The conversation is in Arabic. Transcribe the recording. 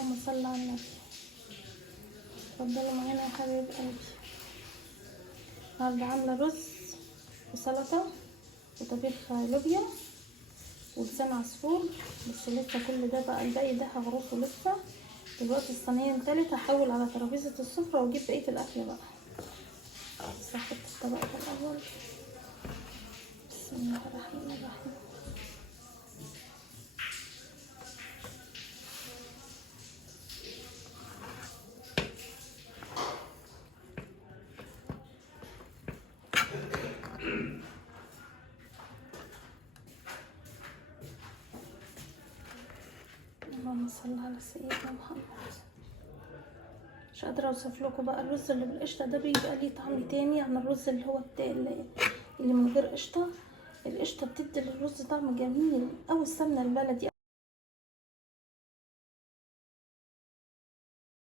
اللهم صل على النبي. اتفضلوا معانا يا حبايب قلبي. النهارده عامله رز وسلطه وطبيخ لوبيا ولسان عصفور، بس لسه كل ده بقى الباقي ده هغرفه لسه. دلوقتي الصينيه انتلت، هحول على ترابيزه السفره واجيب بقيه الاكل بقى. بس هحط الطبق ده الاول. بسم الله الرحمن الرحيم. اللهم صل على سيدنا محمد. مش قادرة اوصف لكم بقى الرز اللي بالقشطة ده بيبقى ليه طعم تاني عن الرز اللي هو اللي من غير قشطة. القشطة بتدي للرز طعم جميل، او السمنة البلدي